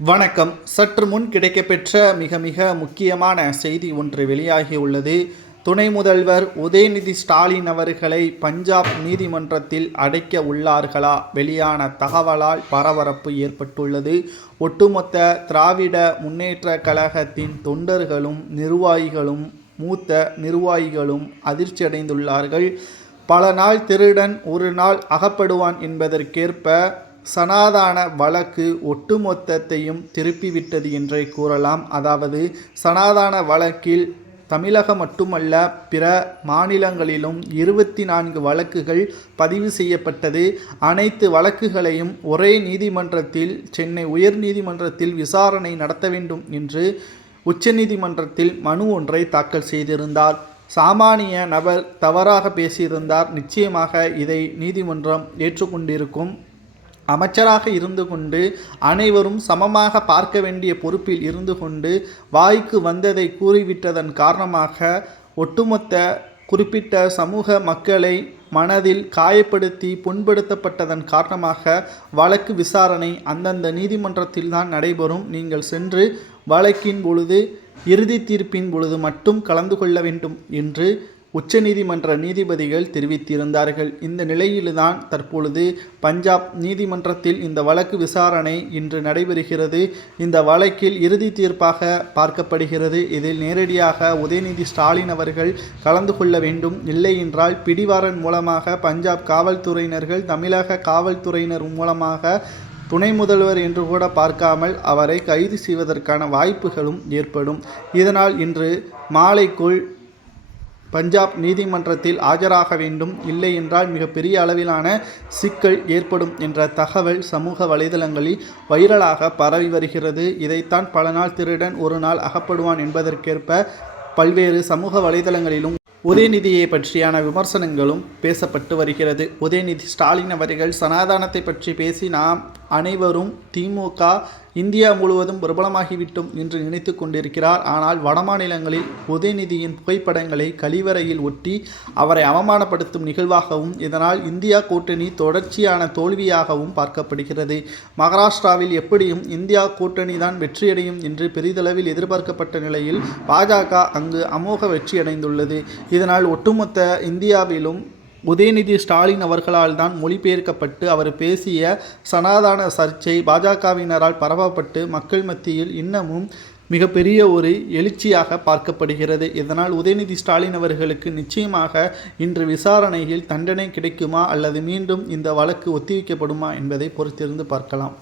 வணக்கம். சற்று முன் கிடைக்கப்பெற்ற மிக முக்கியமான செய்தி ஒன்று வெளியாகியுள்ளது. துணை முதல்வர் உதயநிதி ஸ்டாலின் அவர்களை பஞ்சாப் நீதிமன்றத்தில் அடைக்க உள்ளார்களா? வெளியான தகவலால் பரபரப்பு ஏற்பட்டுள்ளது. ஒட்டுமொத்த திராவிட முன்னேற்ற கழகத்தின் தொண்டர்களும் நிர்வாகிகளும் மூத்த நிர்வாகிகளும் அதிர்ச்சியடைந்துள்ளார்கள். பல நாள் திருடன் ஒரு நாள் அகப்படுவான் என்பதற்கேற்ப சனாதன வழக்கு ஒட்டுமொத்தத்தையும் திருப்பிவிட்டது என்றே கூறலாம். அதாவது சனாதன வழக்கில் தமிழகம் மட்டுமல்ல பிற மாநிலங்களிலும் 24 வழக்குகள் பதிவு செய்யப்பட்டது. அனைத்து வழக்குகளையும் ஒரே நீதிமன்றத்தில் சென்னை உயர்நீதிமன்றத்தில் விசாரணை நடத்த வேண்டும் என்று உச்சநீதிமன்றத்தில் மனு ஒன்றை தாக்கல் செய்திருந்தார். சாமானிய நபர் தவறாக பேசியிருந்தார். நிச்சயமாக இதை நீதிமன்றம் ஏற்றுக்கொண்டிருக்கும். அமைச்சராக இருந்து கொண்டு அனைவரும் சமமாக பார்க்க வேண்டிய பொறுப்பில் இருந்து கொண்டு வாய்க்கு வந்ததை கூறிவிட்டதன் காரணமாக ஒட்டுமொத்த குறிப்பிட்ட சமூக மக்களை மனதில் காயப்படுத்தி புண்படுத்தப்பட்டதன் காரணமாக வழக்கு விசாரணை அந்தந்த நீதிமன்றத்தில்தான் நடைபெறும். நீங்கள் சென்று வழக்கின் பொழுது இறுதி தீர்ப்பின் பொழுது மட்டும் கலந்து கொள்ள வேண்டும் என்று உச்சநீதிமன்ற நீதிபதிகள் தெரிவித்திருந்தார்கள். இந்த நிலையில்தான் தற்பொழுது பஞ்சாப் நீதிமன்றத்தில் இந்த வழக்கு விசாரணை இன்று நடைபெறுகிறது. இந்த வழக்கில் இறுதி தீர்ப்பாக பார்க்கப்படுகிறது. இதில் நேரடியாக உதயநிதி ஸ்டாலின் அவர்கள் கலந்து கொள்ள வேண்டும். இல்லை என்றால் பிடிவாரன் மூலமாக பஞ்சாப் காவல்துறையினர்கள் தமிழக காவல்துறையினர் மூலமாக துணை முதல்வர் என்று கூட பார்க்காமல் அவரை கைது செய்வதற்கான வாய்ப்புகளும் ஏற்படும். இதனால் இன்று மாலைக்குள் பஞ்சாப் நீதிமன்றத்தில் ஆஜராக வேண்டும். இல்லை என்றால் மிகப்பெரிய அளவிலான சிக்கல் ஏற்படும் என்ற தகவல் சமூக வலைதளங்களில் வைரலாக பரவி வருகிறது. இதைத்தான் பல நாள் திருடன் ஒரு நாள் அகப்படுவான் என்பதற்கேற்ப பல்வேறு சமூக வலைதளங்களிலும் உதயநிதியை பற்றியான விமர்சனங்களும் பேசப்பட்டு வருகிறது. உதயநிதி ஸ்டாலின் அவர்கள் சனாதனத்தை பற்றி பேசி நாம் அனைவரும் திமுக இந்தியா முழுவதும் பிரபலமாகிவிட்டோம் என்று நினைத்து கொண்டிருக்கிறார். ஆனால் வடமாநிலங்களில் உதயநிதியின் புகைப்படங்களை கழிவறையில் ஒட்டி அவரை அவமானப்படுத்தும் நிகழ்வாகவும் இதனால் இந்தியா கூட்டணி தொடர்ச்சியான தோல்வியாகவும் பார்க்கப்படுகிறது. மகாராஷ்டிராவில் எப்படியும் இந்தியா கூட்டணி தான் வெற்றியடையும் என்று பெரிதளவில் எதிர்பார்க்கப்பட்ட நிலையில் பாஜக அங்கு அமோக வெற்றியடைந்துள்ளது. இதனால் ஒட்டுமொத்த இந்தியாவிலும் உதயநிதி ஸ்டாலின் அவர்களால் தான் மொழிபெயர்க்கப்பட்டு அவர் பேசிய சனாதன சர்ச்சை பாஜகவினரால் பரவப்பட்டு மக்கள் மத்தியில் இன்னமும் மிகப்பெரிய ஒரு எழுச்சியாக பார்க்கப்படுகிறது. இதனால் உதயநிதி ஸ்டாலின் அவர்களுக்கு நிச்சயமாக இன்று விசாரணையில் தண்டனை கிடைக்குமா அல்லது மீண்டும் இந்த வழக்கு ஒத்திவைக்கப்படுமா என்பதை பொறுத்திருந்து பார்க்கலாம்.